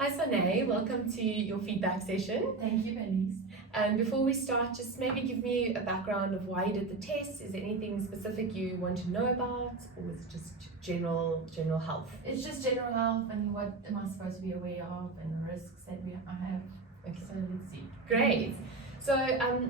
Hi Sane, welcome to your feedback session. Thank you, Bernice. And before we start, just maybe give me a background of why you did the test. Is there anything specific you want to know about, or is it just general health? It's just general health and what am I supposed to be aware of and the risks that I have. Okay. So let's see. Great. So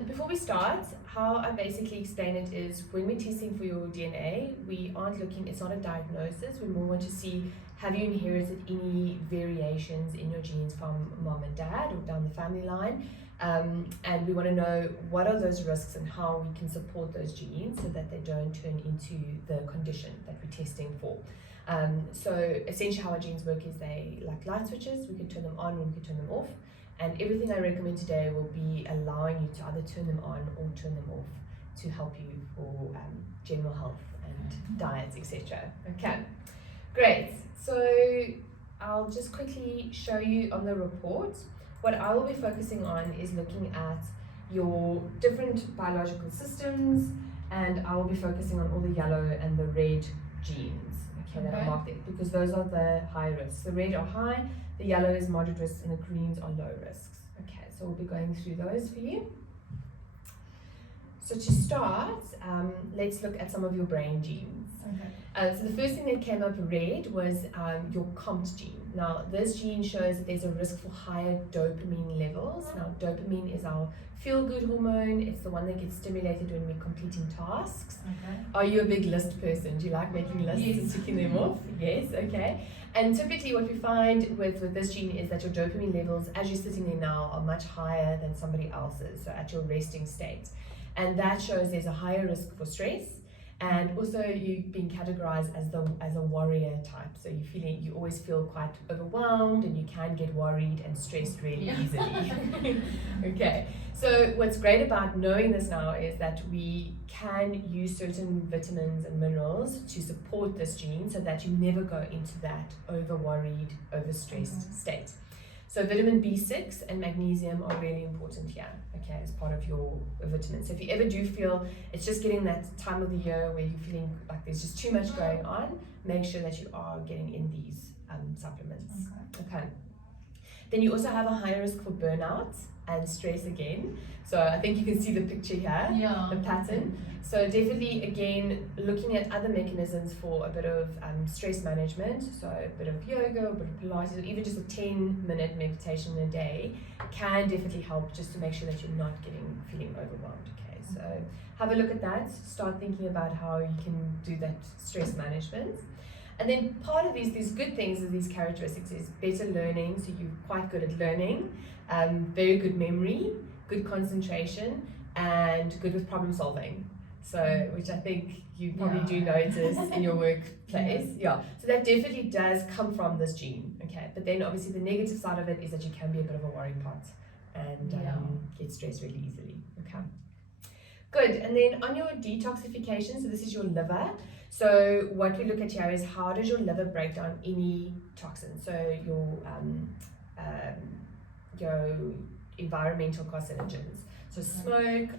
before we start, how I basically explain it is when we're testing for your DNA, we aren't looking, it's not a diagnosis, we more want to see have you inherited any variations in your genes from mom and dad or down the family line. And we want to know what are those risks and how we can support those genes so that they don't turn into the condition that we're testing for. So essentially how our genes work is they like light switches, we can turn them on or we can turn them off. And everything I recommend today will be allowing you to either turn them on or turn them off to help you for general health and diets, etc. Okay, great. So I'll just quickly show you on the report. What I will be focusing on is looking at your different biological systems, and I will be focusing on all the yellow and the red genes, that are marked there, because those are the high risks. The red are high, the yellow is moderate risks, and the greens are low risks. Okay, so we'll be going through those for you. So to start, let's look at some of your brain genes. Okay. So the first thing that came up red was your COMT gene. Now this gene shows that there's a risk for higher dopamine levels. Now dopamine is our feel-good hormone. It's the one that gets stimulated when we're completing tasks. Okay. Are you a big list person? Do you like making lists and ticking them off? Yes, okay. And typically what we find with this gene is that your dopamine levels, as you're sitting there now, are much higher than somebody else's, so at your resting state. And that shows there's a higher risk for stress, and also you being categorized as a warrior type. So you always feel quite overwhelmed and you can get worried and stressed really easily. Okay, so what's great about knowing this now is that we can use certain vitamins and minerals to support this gene so that you never go into that over-worried, over-stressed state. So vitamin B6 and magnesium are really important here, okay, as part of your vitamins. So if you ever do feel it's just getting that time of the year where you're feeling like there's just too much going on, make sure that you are getting in these supplements. Okay. Then you also have a higher risk for burnout and stress again. So I think you can see the picture here, the pattern. So definitely, again, looking at other mechanisms for a bit of stress management, so a bit of yoga, a bit of Pilates, or even just a 10-minute meditation a day can definitely help just to make sure that you're not feeling overwhelmed. Okay, so have a look at that, start thinking about how you can do that stress management. And then part of these good things of these characteristics is better learning, so you're quite good at learning, very good memory, good concentration, and good with problem solving. So, which I think you probably do notice in your workplace. Yeah, so that definitely does come from this gene, okay? But then obviously the negative side of it is that you can be a bit of a worry pot and get stressed really easily, okay? Good, and then on your detoxification, so this is your liver. So what we look at here is how does your liver break down any toxins? So your environmental carcinogens. So smoke,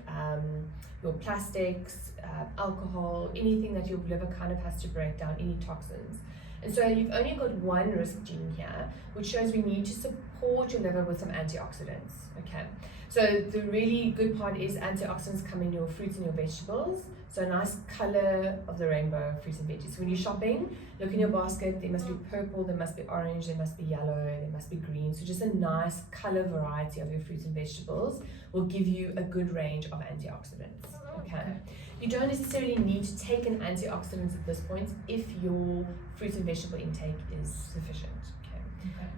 your plastics, alcohol, anything that your liver kind of has to break down, any toxins. And so you've only got one risk gene here, which shows we need to support your liver with some antioxidants, okay? So the really good part is antioxidants come in your fruits and your vegetables. So a nice color of the rainbow of fruits and veggies. So when you're shopping, look in your basket, there must be purple, there must be orange, there must be yellow, there must be green. So just a nice color variety of your fruits and vegetables will give you a good range of antioxidants, okay? You don't necessarily need to take an antioxidant at this point if your fruit and vegetable intake is sufficient.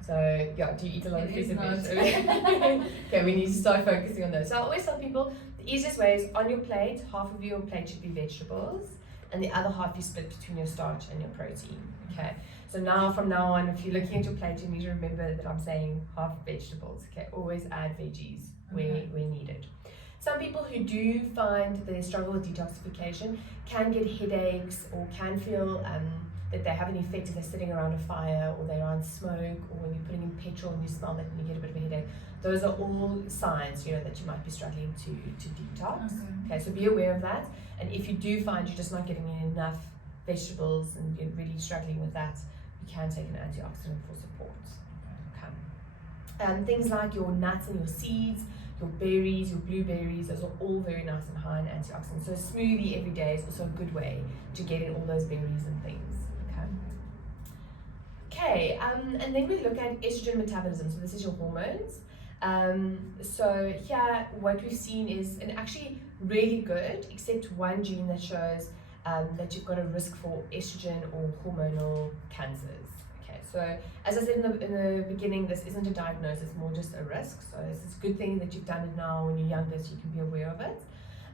So yeah, do you eat a lot of fruits and vegetables? Okay, we need to start focusing on those. So I always tell people the easiest way is on your plate, half of your plate should be vegetables, and the other half you split between your starch and your protein. Okay. So now from now on, if you're looking at your plate, you need to remember that I'm saying half vegetables. Okay, always add veggies where needed. Some people who do find they struggle with detoxification can get headaches or can feel that they have an effect if they're sitting around a fire or they're on smoke, or when you're putting in petrol and you smell that and you get a bit of a headache. Those are all signs, that you might be struggling to detox. Okay, so be aware of that. And if you do find you're just not getting enough vegetables and you're really struggling with that, you can take an antioxidant for support. Okay. Things like your nuts and your seeds, your berries, your blueberries, those are all very nice and high in antioxidants. So a smoothie every day is also a good way to get in all those berries and things. Okay, and then we look at estrogen metabolism. So this is your hormones. So here what we've seen is, and actually really good, except one gene that shows that you've got a risk for estrogen or hormonal cancers. Okay, so as I said in the beginning, this isn't a diagnosis, it's more just a risk. So it's a good thing that you've done it now when you're younger so you can be aware of it.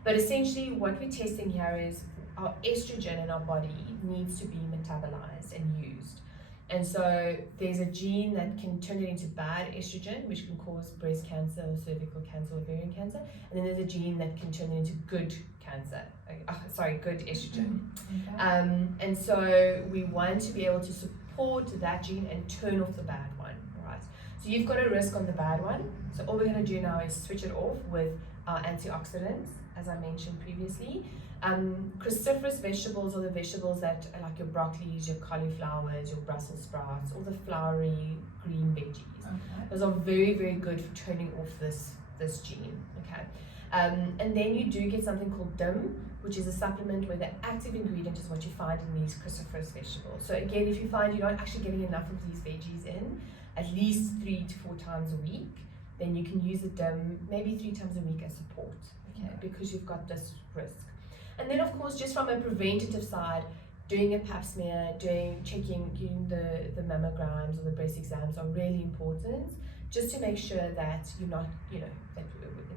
But essentially what we're testing here is our estrogen in our body needs to be metabolized and used. And so there's a gene that can turn it into bad estrogen, which can cause breast cancer, cervical cancer, ovarian cancer. And then there's a gene that can turn it into good cancer, good estrogen. Okay. And so we want to be able to support that gene and turn off the bad one, right? So you've got a risk on the bad one. So all we're gonna do now is switch it off with our antioxidants, as I mentioned previously. Cruciferous vegetables are the vegetables that are like your broccolis, your cauliflowers, your Brussels sprouts, all the floury green veggies. Okay. Those are very, very good for turning off this gene. Okay, and then you do get something called DIM, which is a supplement where the active ingredient is what you find in these cruciferous vegetables. So again, if you find you're not actually getting enough of these veggies in, at least 3 to 4 times a week, then you can use the DIM maybe 3 times a week as support. Okay, because you've got this risk. And then of course, just from a preventative side, doing a pap smear, checking the mammograms or the breast exams are really important, just to make sure that you're not, that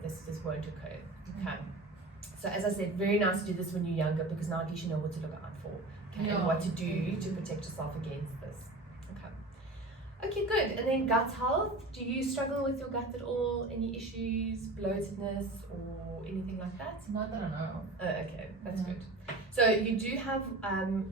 this won't occur. Okay. So as I said, very nice to do this when you're younger, because now at least you know what to look out for, okay, and what to do to protect yourself against this. Okay, good. And then gut health. Do you struggle with your gut at all? Any issues, bloatedness, or anything like that? Not that I know of. Oh, okay, that's good. So you do have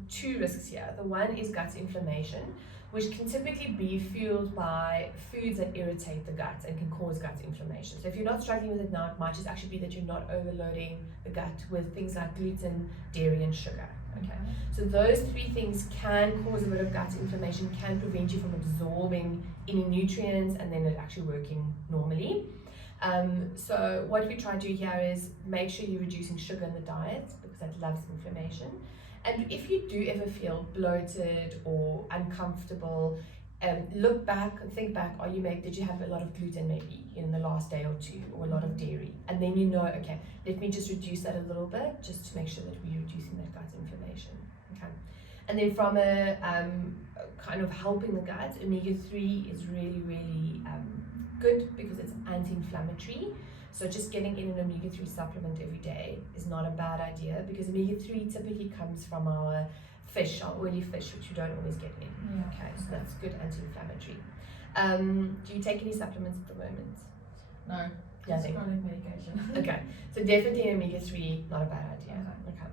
2 risks here. The one is gut inflammation, which can typically be fueled by foods that irritate the gut and can cause gut inflammation. So if you're not struggling with it now, it might just actually be that you're not overloading the gut with things like gluten, dairy, and sugar. Okay, so those 3 things can cause a bit of gut inflammation, can prevent you from absorbing any nutrients and then it actually working normally. So what we try to do here is make sure you're reducing sugar in the diet, because that loves inflammation. And if you do ever feel bloated or uncomfortable, look back and think back, did you have a lot of gluten maybe in the last day or 2, or a lot of dairy? And then okay, let me just reduce that a little bit, just to make sure that we're reducing that gut inflammation. Okay. And then from a kind of helping the gut, omega-3 is really, really good because it's anti-inflammatory. So just getting in an omega-3 supplement every day is not a bad idea, because omega-3 typically comes from our fish, our oily fish, which you don't always get in. Okay, so that's good anti-inflammatory. Do you take any supplements at the moment? No. Nothing. Chronic medication. Okay, so definitely omega-3, not a bad idea. Okay.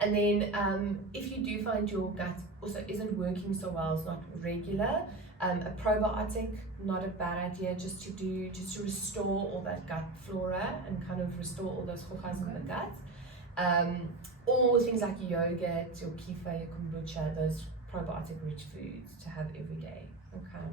And then if you do find your gut also isn't working so well, it's not regular, a probiotic, not a bad idea, just to restore all that gut flora and kind of restore all those hochas in the gut. Or things like yogurt, your kefir, your kombucha, those probiotic-rich foods to have every day. Okay.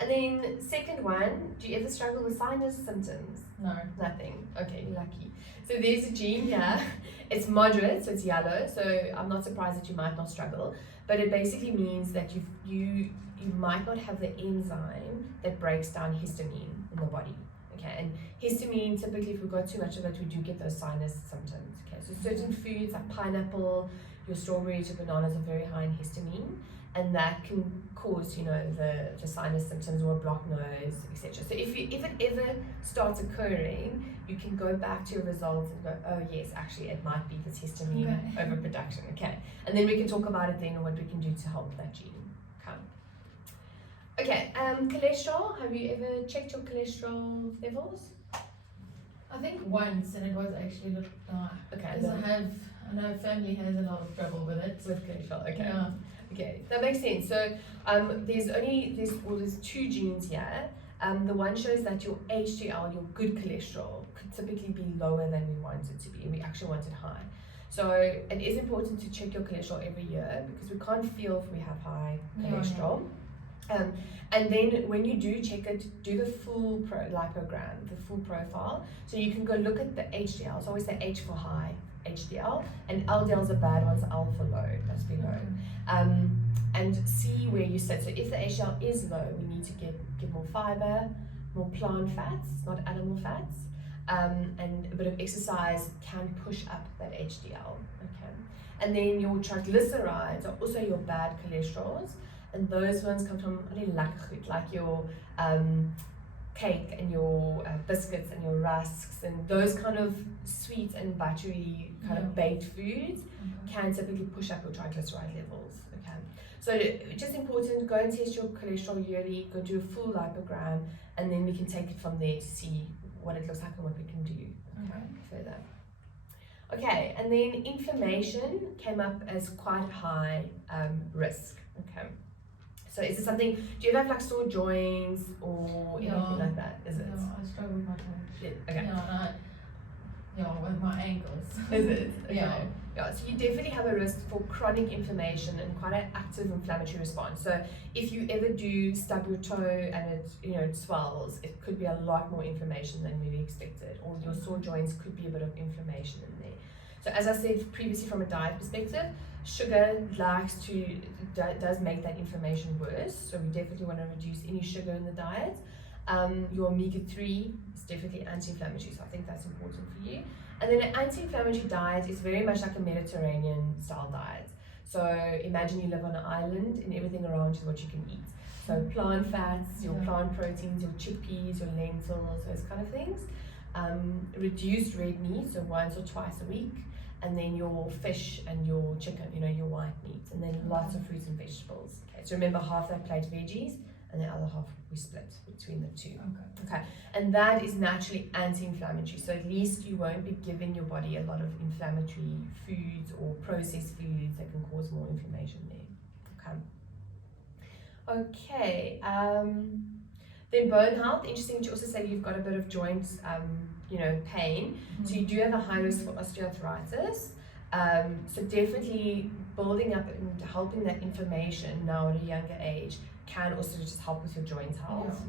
And then second one, do you ever struggle with sinus symptoms? No. Nothing. Okay, lucky. So there's a gene here. It's moderate, so it's yellow. So I'm not surprised that you might not struggle. But it basically means that you might not have the enzyme that breaks down histamine in the body. Okay, and histamine, typically if we've got too much of it, we do get those sinus symptoms. Okay, so certain foods like pineapple, your strawberries, your bananas are very high in histamine, and that can cause, the sinus symptoms or a blocked nose, etc. So if it ever starts occurring, you can go back to your results and go, oh yes, actually it might be this histamine overproduction. Okay, and then we can talk about it then, and what we can do to help that gene. Okay, cholesterol, have you ever checked your cholesterol levels? I think once, and it was actually looked like. Okay. Because I know family has a lot of trouble with it. With cholesterol, okay. Yeah. Okay, that makes sense. So there's 2 genes here. The one shows that your HDL, your good cholesterol, could typically be lower than we want it to be, and we actually want it high. So it is important to check your cholesterol every year, because we can't feel if we have high cholesterol. And then when you do check it, do the full lipogram, the full profile. So you can go look at the HDL. So I always say H for high, HDL, and LDL is a bad one, so L for low, must be low. And see where you sit. So if the HDL is low, we need to give more fiber, more plant fats, not animal fats, and a bit of exercise can push up that HDL. Okay, and then your triglycerides are also your bad cholesterols. And those ones come from like your cake and your biscuits and your rusks and those kind of sweet and buttery kind of baked foods can typically push up your triglyceride levels. Okay, so just important, go and test your cholesterol yearly, go do a full lipogram, and then we can take it from there to see what it looks like and what we can do further. Okay, and then inflammation came up as quite high risk. Okay. So is it something, do you ever have like sore joints or anything like that? Is it? No, I struggle with my joints. Okay. With my ankles. Is it? Okay. Yeah. So you definitely have a risk for chronic inflammation and quite an active inflammatory response. So if you ever do stub your toe and it swells, it could be a lot more inflammation than maybe expected. Or your sore joints could be a bit of inflammation in there. So as I said previously, from a diet perspective, sugar does make that inflammation worse. So we definitely want to reduce any sugar in the diet. Your omega-3 is definitely anti-inflammatory, so I think that's important for you. And then an anti-inflammatory diet is very much like a Mediterranean style diet. So imagine you live on an island and everything around you is what you can eat. So plant fats, your plant proteins, your chickpeas, your lentils, those kind of things. Reduced red meat, so once or twice a week. And then your fish and your chicken, your white meat. And then lots of fruits and vegetables. Okay, so remember, half that plate veggies and the other half we split between the two. Okay. And that is naturally anti-inflammatory. So at least you won't be giving your body a lot of inflammatory foods or processed foods that can cause more inflammation there. Okay. Then bone health, interesting that you also say you've got a bit of joint pain. So you do have a high risk for osteoarthritis. So definitely building up and helping that inflammation now at a younger age can also just help with your joint health.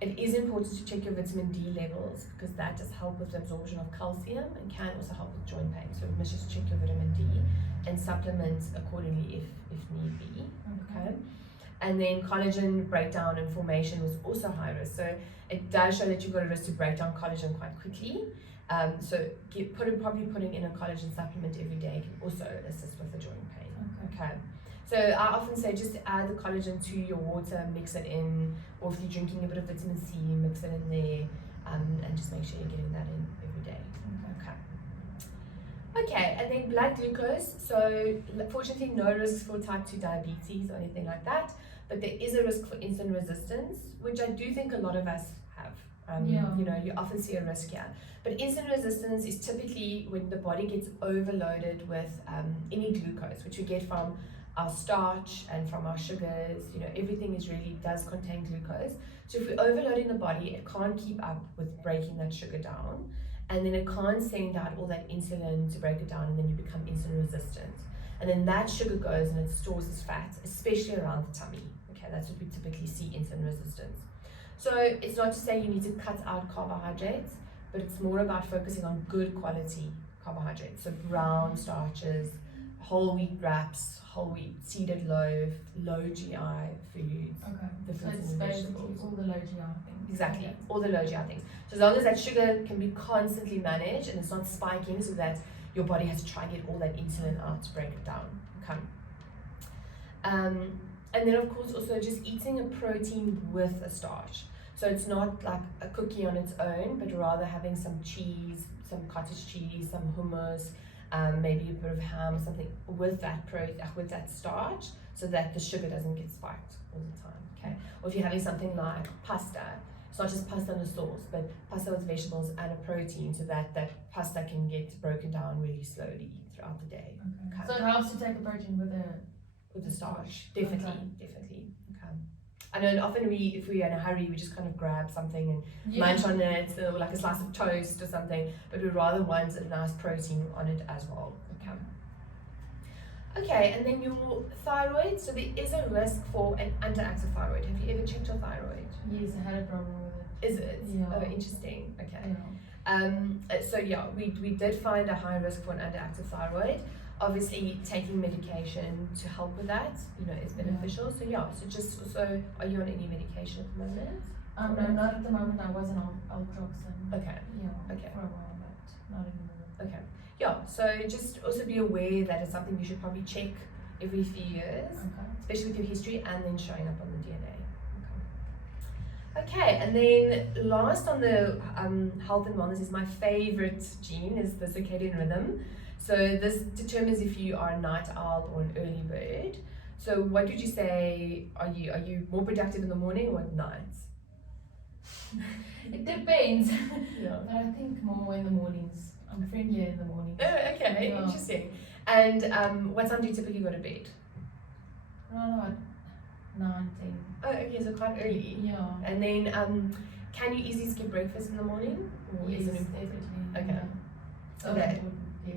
It is important to check your vitamin D levels because that does help with the absorption of calcium and can also help with joint pain. So you must just check your vitamin D and supplement accordingly if need be. Okay. And then collagen breakdown and formation was also high risk. So it does show that you've got a risk to break down collagen quite quickly. So probably putting in a collagen supplement every day can also assist with the joint pain. Okay. So I often say just to add the collagen to your water, mix it in, or if you're drinking a bit of vitamin C, mix it in there, and just make sure you're getting that in every day. Okay, and then blood glucose. So fortunately, no risk for type 2 diabetes or anything like that, but there is a risk for insulin resistance, which I do think a lot of us have. You often see a risk here. But insulin resistance is typically when the body gets overloaded with any glucose, which we get from our starch and from our sugars. Everything does contain glucose. So if we're overloading the body, it can't keep up with breaking that sugar down. And then it can't send out all that insulin to break it down, and then you become insulin resistant. And then that sugar goes and it stores as fat, especially around the tummy. Okay, that's what we typically see, insulin resistance. So it's not to say you need to cut out carbohydrates, but it's more about focusing on good quality carbohydrates. So brown starches, whole wheat wraps, whole wheat seeded loaf, low GI foods. The fruits and vegetables. All the low GI things. Exactly, all the low GI things. So as long as that sugar can be constantly managed and it's not spiking so that your body has to try and get all that insulin out to break it down. And then of course also just eating a protein with a starch. So it's not like a cookie on its own, but rather having some cheese, some cottage cheese, some hummus, maybe a bit of ham, something with that with that starch, so that the sugar doesn't get spiked all the time. Okay. Or if you're having something like pasta, it's not just pasta and a sauce, but pasta with vegetables and a protein, so that that pasta can get broken down really slowly throughout the day. Okay. So it helps to take a protein with the starch, definitely. Okay. I know often if we're in a hurry, we just kind of grab something and munch on it, or like a slice of toast or something, but we rather want a nice protein on it as well. Okay, and then your thyroid. So there is a risk for an underactive thyroid. Have you ever checked your thyroid? Yes, I had a problem with it. Is it? Yeah. Oh, interesting. Okay. Yeah. So yeah, we did find a high risk for an underactive thyroid. Obviously, taking medication to help with that, is beneficial. So yeah, are you on any medication at the moment? No, not at the moment. I wasn't on Altroxin. Okay. Yeah. Okay. For a while, but not anymore. Okay. Yeah. So just also be aware that it's something you should probably check every few years, Okay. especially with your history and then showing up on the DNA. Okay, and then last on the health and wellness is my favorite gene, is the circadian rhythm. So this determines if you are a night owl or an early bird. So what would you say, are you more productive in the morning or at night? It depends. Yeah. But I think more in the mornings. I'm friendlier in the mornings. Oh, okay, Yeah. interesting. And what time do you typically go to bed? Around about 9, 10. Oh, okay, so quite early. Yeah. And then can you easily skip breakfast in the morning? Or Yes, is it important? definitely. Okay. So Okay. important, yes.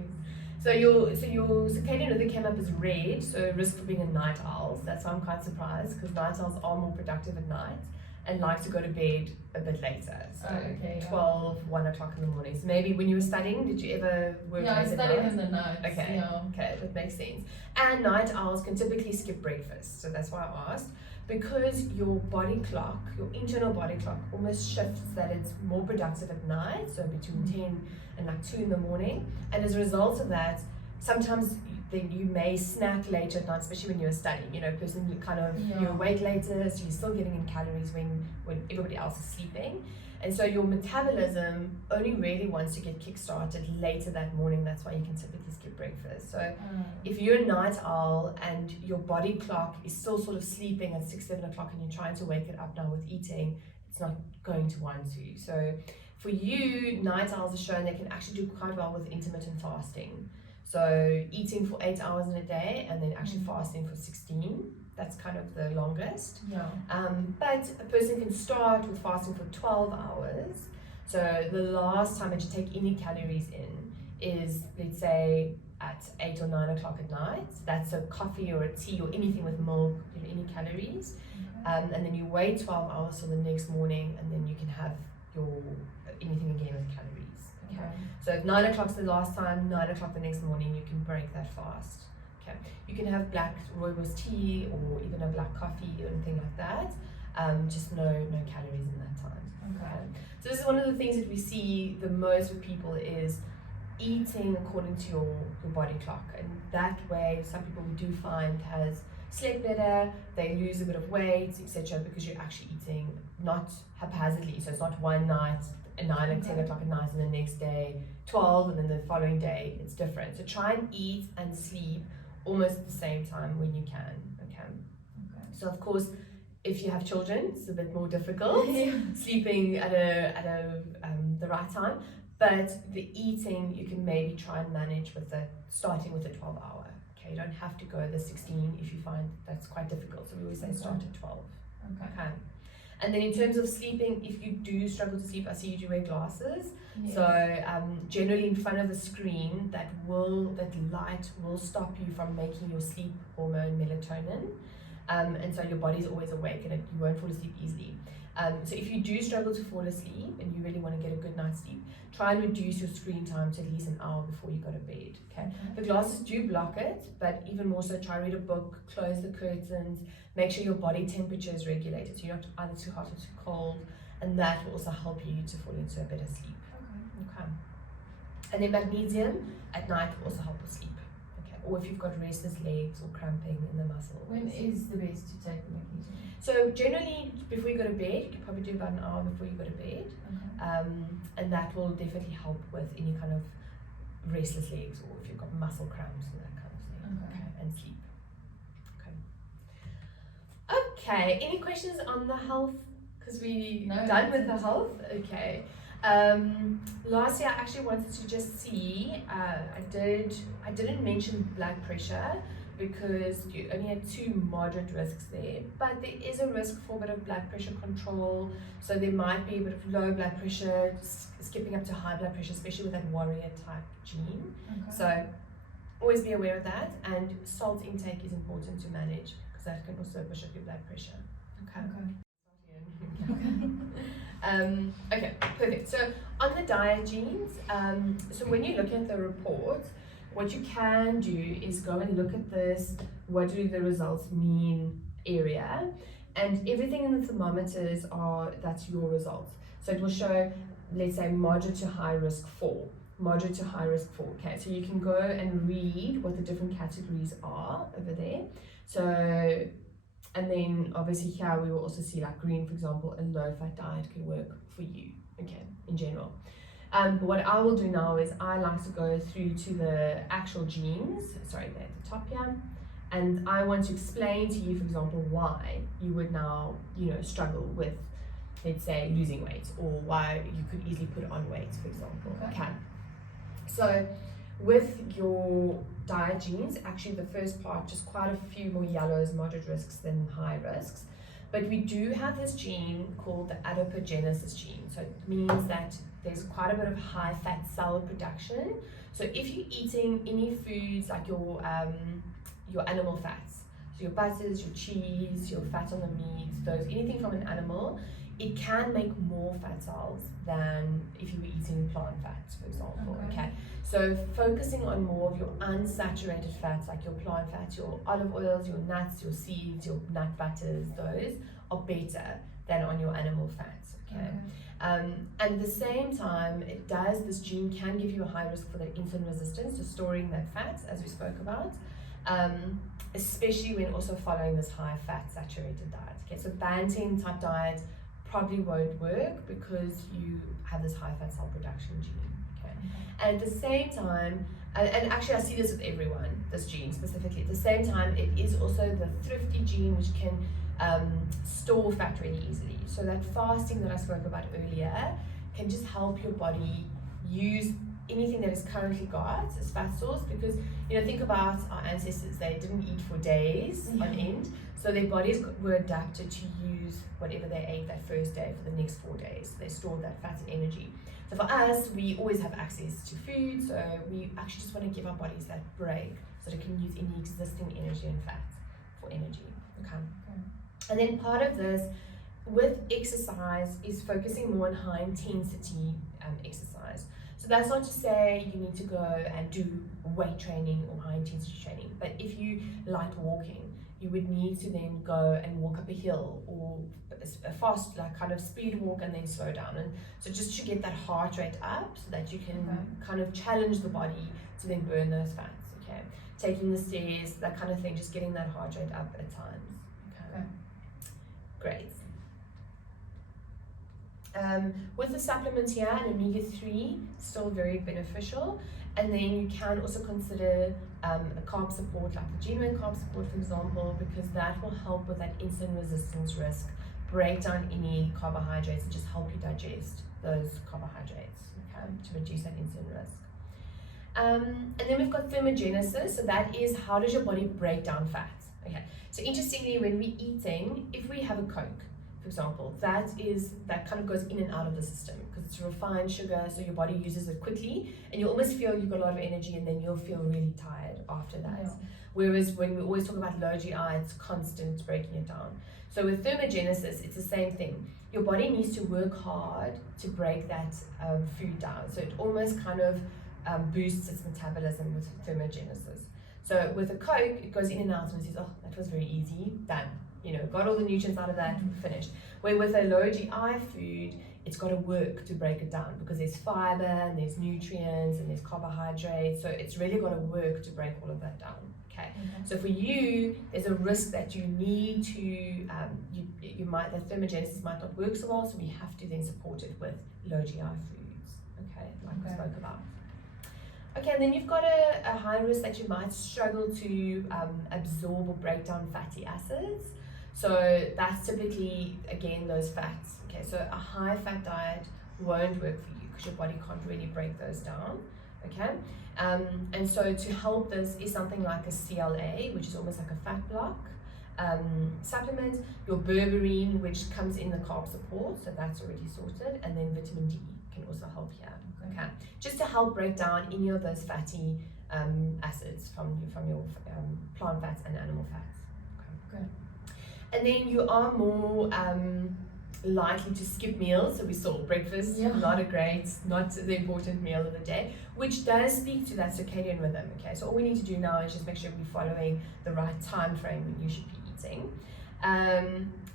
So your circadian rhythm came up as red, so risk for being a night owl. That's why I'm quite surprised, because night owls are more productive at night and like to go to bed a bit later. So Oh, okay, yeah. 12, 1 o'clock in the morning. So maybe when you were studying, did you ever work Yeah, I late at studied night? in the night. Okay. Yeah. Okay, that makes sense. And night owls can typically skip breakfast, so that's why I asked. Because your body clock, your internal body clock, almost shifts that it's more productive at night, so between 10 and like 2 in the morning. And as a result of that, sometimes then you may snack later at night, especially when you're studying. Person you kind of Yeah. you're awake later, so you're still getting in calories when everybody else is sleeping. And so your metabolism only really wants to get kick-started later that morning. That's why you can typically skip breakfast. So if you're a night owl and your body clock is still sort of sleeping at 6, 7 o'clock and you're trying to wake it up now with eating, it's not going to want to. So for you, night owls are shown they can actually do quite well with intermittent fasting. So eating for 8 hours in a day and then actually fasting for 16. That's kind of the longest. Yeah. But a person can start with fasting for 12 hours. So the last time that you take any calories in is, let's say, at 8 or 9 o'clock at night. That's a coffee or a tea or anything with milk, any calories. Okay. And then you wait 12 hours till the next morning, and then you can have your anything again with calories. Okay. So if 9 o'clock's the last time, 9 o'clock the next morning, you can break that fast. Okay. You can have black rooibos tea or even a black coffee or anything like that. Just no calories in that time. Okay. So this is one of the things that we see the most with people is eating according to your body clock, and that way some people we do find has slept better, they lose a bit of weight, etc., because you're actually eating not haphazardly. So it's not one night at 9 and 10 o'clock at night and the next day 12 and then the following day it's different. So try and eat and sleep almost at the same time when you can. Okay. So of course, if you have children, it's a bit more difficult sleeping at the right time. But the eating you can maybe try and manage with starting with the 12 hour. Okay, you don't have to go the 16 if you find that's quite difficult. So we always say start at 12. Okay. And then in terms of sleeping, if you do struggle to sleep, I see you do wear glasses. Yes. So generally in front of the screen, that light will stop you from making your sleep hormone melatonin. And so your body's always awake and you won't fall asleep easily. So if you do struggle to fall asleep and you really want to get a good night's sleep, try and reduce your screen time to at least an hour before you go to bed. Okay. The glasses do block it, but even more so, try to read a book, close the curtains, make sure your body temperature is regulated, so you're not either too hot or too cold, and that will also help you to fall into a better sleep. Okay. And then magnesium at night will also help with sleep. Okay. Or if you've got restless legs or cramping in the muscles. When is the best to take magnesium? So generally, before you go to bed, you can probably do about an hour before you go to bed. And that will definitely help with any kind of restless legs or if you've got muscle cramps and that kind of thing. Okay. And sleep. Okay, any questions on the health? Because we're done with the health. Okay. Last year I actually wanted to just see, I didn't mention blood pressure because you only had 2 moderate risks there, but there is a risk for a bit of blood pressure control. So there might be a bit of low blood pressure, skipping up to high blood pressure, especially with that warrior type gene. So always be aware of that. And salt intake is important to manage because that can also push up your blood pressure. Okay. Okay, perfect. So on the diet genes, so when you look at the report, what you can do is go and look at this, what do the results mean area, and everything in the thermometers that's your results. So it will show, let's say, moderate to high risk 4, moderate to high risk 4. Okay, so you can go and read what the different categories are over there. So, and then obviously here we will also see like green, for example, a low fat diet can work for you, okay, in general. But what I will do now is I like to go through to the actual genes, sorry, they're at the top here, and I want to explain to you, for example, why you would now, struggle with, let's say, losing weight, or why you could easily put on weight, for example. Okay. So with your diet genes, actually the first part, just quite a few more yellows, moderate risks than high risks. But we do have this gene called the adipogenesis gene. So it means that there's quite a bit of high fat cell production. So if you're eating any foods like your animal fats, so your butters, your cheese, your fat on the meat, anything from an animal, it can make more fat cells than if you were eating plant fats, for example. Okay. So focusing on more of your unsaturated fats, like your plant fats, your olive oils, your nuts, your seeds, your nut butters, those are better than on your animal fats. Okay. And at the same time, this gene can give you a high risk for the insulin resistance, so storing that fat, as we spoke about, especially when also following this high fat saturated diet. Okay, so Banting type diet probably won't work because you have this high fat cell production gene. Okay, and at the same time, and actually I see this with everyone, this gene specifically, at the same time it is also the thrifty gene, which can store fat really easily. So that fasting that I spoke about earlier can just help your body use anything that is currently got as fat stores, because think about our ancestors, they didn't eat for days on end, so their bodies were adapted to use whatever they ate that first day for the next 4 days. They stored that fat and energy. So for us, we always have access to food, so we actually just want to give our bodies that break so they can use any existing energy and fat for energy. Okay. And then part of this with exercise is focusing more on high intensity exercise. So that's not to say you need to go and do weight training or high intensity training, but if you like walking, you would need to then go and walk up a hill, or a fast, like kind of speed walk, and then slow down. And so just to get that heart rate up so that you can kind of challenge the body to then burn those fats. Okay, taking the stairs, that kind of thing, just getting that heart rate up at times. Okay. Great. With the supplements here, and omega-3, still very beneficial. And then you can also consider a carb support, like the Geneway carb support, for example, because that will help with that insulin resistance risk, break down any carbohydrates, and just help you digest those carbohydrates, okay, to reduce that insulin risk. And then we've got thermogenesis, so that is how does your body break down fat. Okay, so interestingly, when we're eating, if we have a Coke, for example, that kind of goes in and out of the system because it's refined sugar, so your body uses it quickly, and you almost feel you've got a lot of energy, and then you'll feel really tired after that. Yeah. Whereas when we always talk about low GI, it's constant breaking it down. So with thermogenesis, it's the same thing. Your body needs to work hard to break that food down. So it almost kind of boosts its metabolism with thermogenesis. So with a Coke, it goes in and out and it says, oh, that was very easy, done. Got all the nutrients out of that, finished. Where with a low GI food, it's got to work to break it down because there's fiber and there's nutrients and there's carbohydrates. So it's really got to work to break all of that down. Okay. So for you, there's a risk that you need to, that thermogenesis might not work so well. So we have to then support it with low GI foods. Okay, like we spoke about. Okay, and then you've got a high risk that you might struggle to absorb or break down fatty acids. So that's typically, again, those fats. Okay, so a high fat diet won't work for you because your body can't really break those down. Okay, and so to help this is something like a CLA, which is almost like a fat block supplement, your berberine, which comes in the carb support, so that's already sorted, and then vitamin D can also help here. Okay, just to help break down any of those fatty acids from your plant fats and animal fats. Okay. And then you are more likely to skip meals. So we saw breakfast, not the important meal of the day, which does speak to that circadian rhythm. Okay, so all we need to do now is just make sure we're following the right time frame when you should be eating.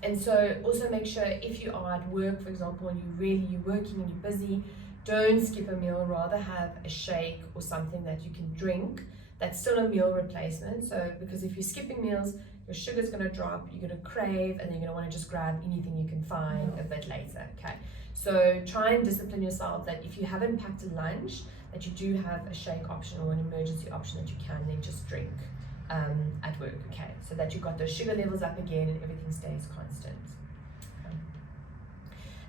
And so also make sure if you are at work, for example, and you're working and you're busy, don't skip a meal, rather have a shake or something that you can drink that's still a meal replacement. So because if you're skipping meals, your sugar's going to drop, you're going to crave, and then you're going to want to just grab anything you can find a bit later. Okay, so try and discipline yourself that if you haven't packed a lunch, that you do have a shake option or an emergency option that you can then just drink at work. Okay, so that you've got those sugar levels up again and everything stays constant. Okay.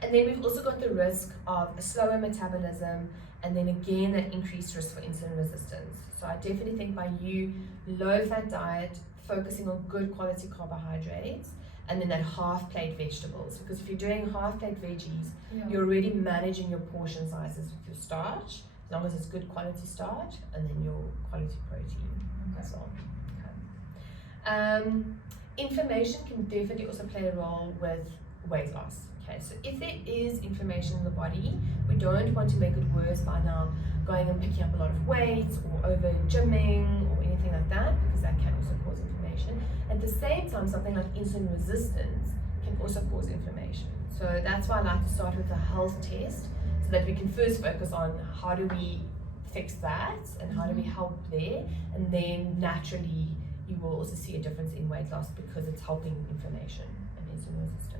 And then we've also got the risk of a slower metabolism, and then again that increased risk for insulin resistance. So I definitely think by you low-fat diet, focusing on good quality carbohydrates, and then that half plate vegetables, because if you're doing half plate veggies, you're already managing your portion sizes with your starch, as long as it's good quality starch, and then your quality protein as well. Okay. Inflammation can definitely also play a role with weight loss. Okay, so if there is inflammation in the body, we don't want to make it worse by now going and picking up a lot of weight or over gymming or anything like that, because that can also cause inflammation. At the same time, something like insulin resistance can also cause inflammation. So that's why I like to start with a health test, so that we can first focus on how do we fix that and how do we help there, and then naturally you will also see a difference in weight loss because it's helping inflammation and insulin resistance.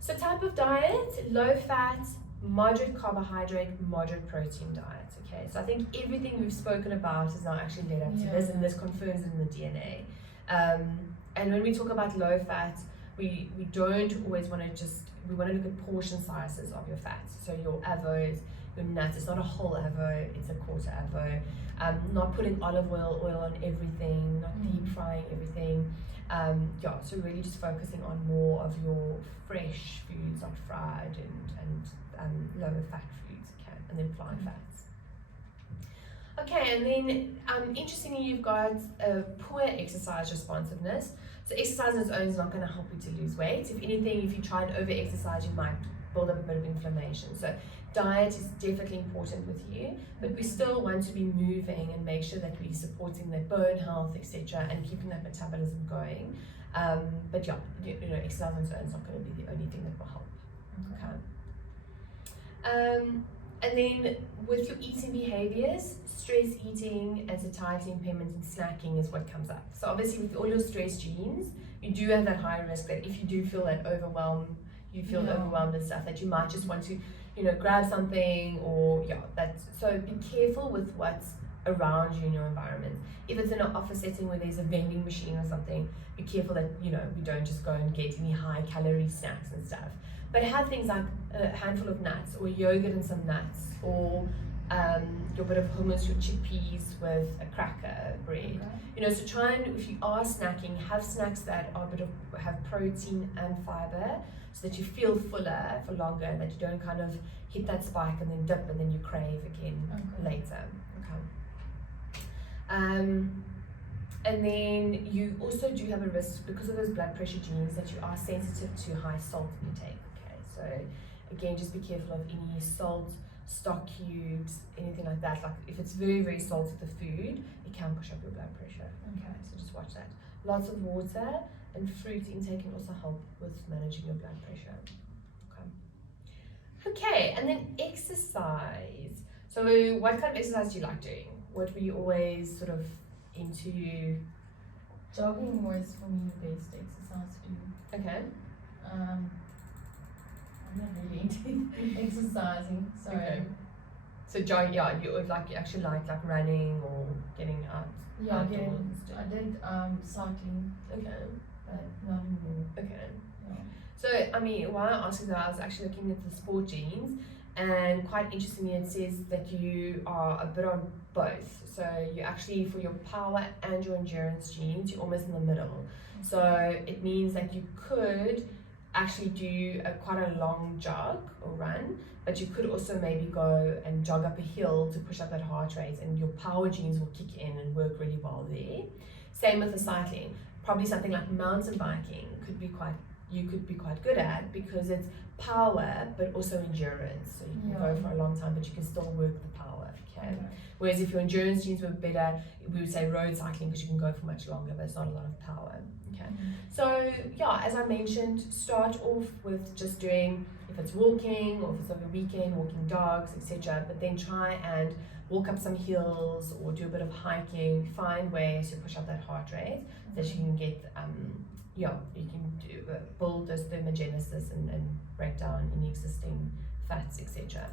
So type of diet, low fat, moderate carbohydrate, moderate protein diet. Okay, so I think everything we've spoken about has now actually led up to this, and this confirms in the DNA. And when we talk about low fat, we don't always want to we want to look at portion sizes of your fats. So your avos, your nuts, it's not a whole avo, it's a quarter avo. Not putting olive oil on everything, not deep frying everything. So really just focusing on more of your fresh foods, not fried and lower fat foods, okay, and then plant fats. Okay, and then interestingly, you've got a poor exercise responsiveness. So exercise on its own is not going to help you to lose weight. If anything, if you try and over-exercise, you might build up a bit of inflammation. So diet is definitely important with you, but we still want to be moving and make sure that we're supporting their bone health, etc., and keeping that metabolism going. But yeah, exercise on its own is not going to be the only thing that will help. Okay. And then with your eating behaviors, stress eating and satiety impairment and snacking is what comes up. So obviously with all your stress genes, you do have that high risk that if you do feel that overwhelmed and stuff, that you might just want to, grab something or so be careful with what's around you in your environment. If it's in an office setting where there's a vending machine or something, be careful that we don't just go and get any high calorie snacks and stuff. But have things like a handful of nuts or yogurt and some nuts, or your bit of hummus, your chickpeas with a cracker, bread. Okay. So try and, if you are snacking, have snacks that are have protein and fiber, so that you feel fuller for longer, and that you don't kind of hit that spike and then dip and then you crave again later. Okay. And then you also do have a risk, because of those blood pressure genes, that you are sensitive to high salt intake. Okay, so again, just be careful of any salt, stock cubes, anything like that. Like if it's very, very salty, the food, it can push up your blood pressure. Okay, so just watch that. Lots of water and fruit intake can also help with managing your blood pressure. Okay, and then exercise. So what kind of exercise do you like doing? What were you always sort of into? Jogging was for me the best exercise to do. Okay. I'm not really into exercising, so. Okay. So jogging, you actually like running or getting out. Yeah, I did cycling. Okay. But not anymore. Okay. Yeah. So why I asked you that, I was actually looking at the sport genes, and quite interestingly, it says that you are a bit on both. So you actually, for your power and your endurance genes, you're almost in the middle. So it means that you could actually do quite a long jog or run, but you could also maybe go and jog up a hill to push up that heart rate, and your power genes will kick in and work really well there. Same with the cycling. Probably something like mountain biking you could be quite good at, because it's power but also endurance. So you can go for a long time, but you can still work the power. Okay. Whereas if your endurance genes were better, we would say road cycling, because you can go for much longer, but it's not a lot of power. Okay. So yeah, as I mentioned, start off with just doing, if it's walking or if it's over a weekend, walking dogs, etc. But then try and walk up some hills or do a bit of hiking. Find ways to push up that heart rate so that you can get you can do build this thermogenesis and break down any existing fats, etc.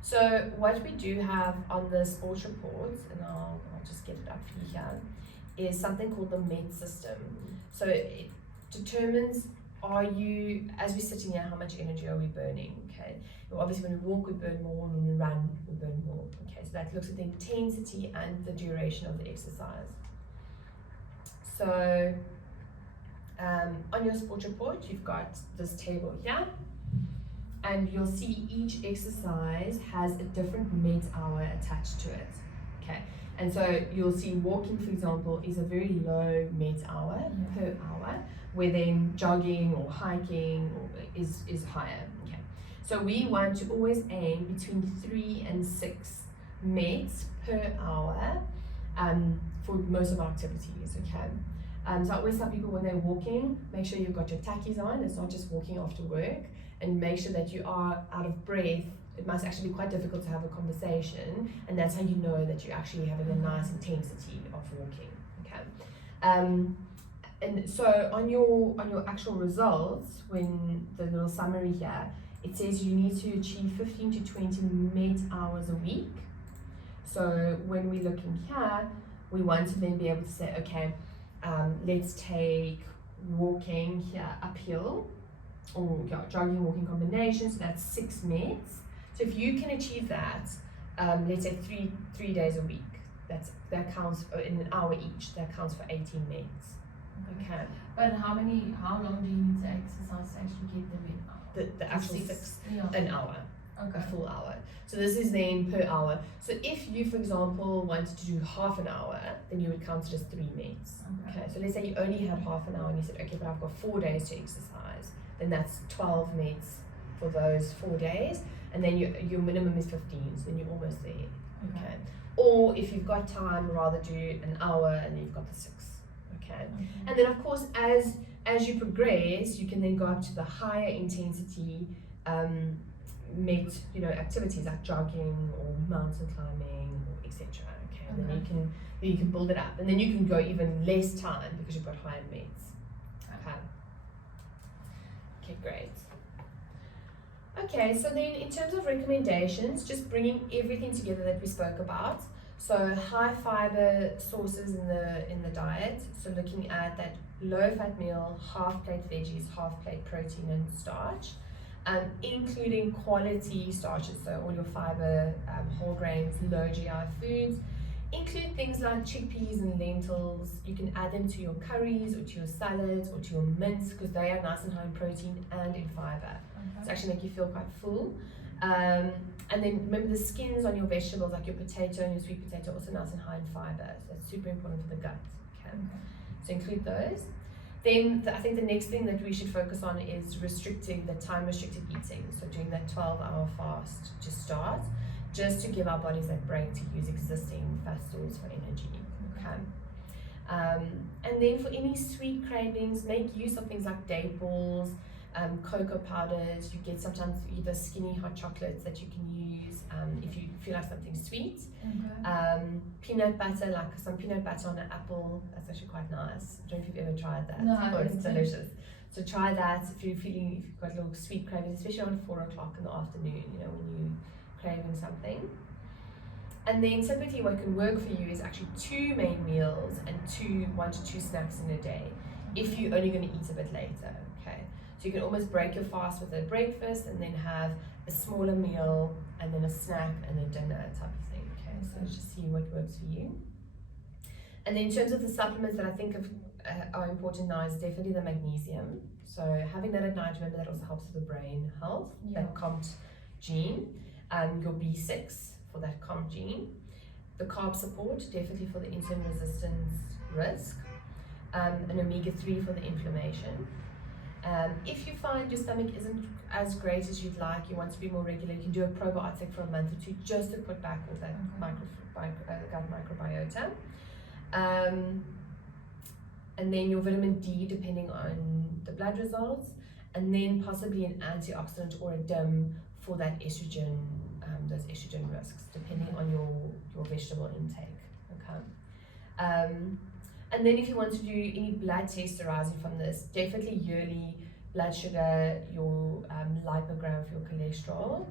So what we do have on the sports report, and I'll just get it up for you here, is something called the MET system. So it determines, as we're sitting here, how much energy are we burning, okay? Well, obviously when we walk we burn more, when we run we burn more, okay? So that looks at the intensity and the duration of the exercise. So on your sports report you've got this table here, and you'll see each exercise has a different MET hour attached to it, okay? And so you'll see walking, for example, is a very low MET hour per hour, where then jogging or hiking is higher. Okay, so we want to always aim between 3 and 6 METs per hour for most of our activities. Okay, so I always tell people when they're walking, make sure you've got your tackies on. It's not just walking after work, and make sure that you are out of breath. It must actually be quite difficult to have a conversation, and that's how you know that you're actually having a nice intensity of walking. Okay, and so on your actual results, when the little summary here, it says you need to achieve 15 to 20 MET hours a week. So when we're looking here, we want to then be able to say, okay, let's take walking here uphill, or jogging walking combination. So that's 6 METs. So if you can achieve that, let's say three days a week, that counts in an hour each. That counts for 18 METs. Okay. But how long do you need to exercise to actually get the MET hour? The actual 6, Yeah. an hour, Okay. a full hour. So this is then per hour. So if you, for example, wanted to do half an hour, then you would count it as 3 METs. Okay. So let's say you only had half an hour, and you said, okay, but I've got 4 days to exercise. Then that's 12 METs for those 4 days. And then your minimum is 15, so then you're almost there. Okay. Or if you've got time, rather do an hour and then you've got the 6. Okay. And then of course, as you progress, you can then go up to the higher intensity MET, activities like jogging or mountain climbing, or etc. Okay. And then you can build it up, and then you can go even less time because you've got higher METs. Okay. Okay, great. Okay, so then in terms of recommendations, just bringing everything together that we spoke about. So high fiber sources in the diet. So looking at that low fat meal, half plate veggies, half plate protein and starch, including quality starches. So all your fiber, whole grains, low GI foods. Include things like chickpeas and lentils. You can add them to your curries or to your salads or to your mince, because they are nice and high in protein and in fiber. To actually make you feel quite full. And then remember, the skins on your vegetables, like your potato and your sweet potato, are also nice and high in fiber. So that's super important for the gut. Okay. So include those. Then I think the next thing that we should focus on is restricting the time restricted eating. So doing that 12-hour fast to start, just to give our bodies that break to use existing fat stores for energy. Okay. And then for any sweet cravings, make use of things like date balls, cocoa powders. You get sometimes either skinny hot chocolates that you can use if you feel like something sweet. Peanut butter, like some peanut butter on an apple, that's actually quite nice. I don't know if you've ever tried that. No, but it's delicious. So try that if you've got little sweet cravings, especially on 4 o'clock in the afternoon, when you're craving something. And then typically what can work for you is actually 2 main meals and 1 to 2 snacks in a day, if you're only going to eat a bit later. Okay, so you can almost break your fast with a breakfast and then have a smaller meal and then a snack and a dinner type of thing. Okay, so just see what works for you. And then in terms of the supplements that I think are important now is definitely the magnesium. So having that at night, remember that also helps with the brain health, that COMT gene, your B6 for that COMT gene, the carb support, definitely for the insulin resistance risk, an omega-3 for the inflammation. If you find your stomach isn't as great as you'd like, you want to be more regular, you can do a probiotic for a month or two just to put back all that gut microbiota. And then your vitamin D depending on the blood results, and then possibly an antioxidant or a DIM for that estrogen, those estrogen risks depending on your vegetable intake. Okay. And then if you want to do any blood tests arising from this, definitely yearly blood sugar, your lipogram for your cholesterol,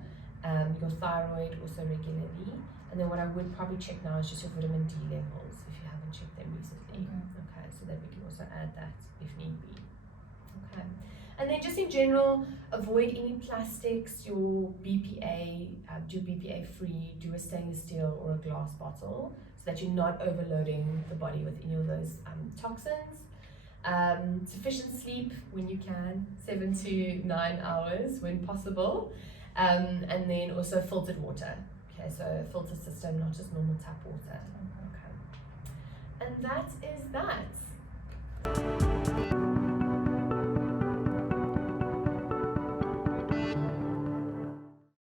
your thyroid also regularly. And then what I would probably check now is just your vitamin D levels if you haven't checked them recently. Okay, so that we can also add that if need be. Okay. And then just in general, avoid any plastics, your BPA, do BPA free, do a stainless steel or a glass bottle so that you're not overloading the body with any of those toxins. Sufficient sleep when you can, 7 to 9 hours when possible. And then also filtered water. Okay, so a filter system, not just normal tap water. Okay. And that is that.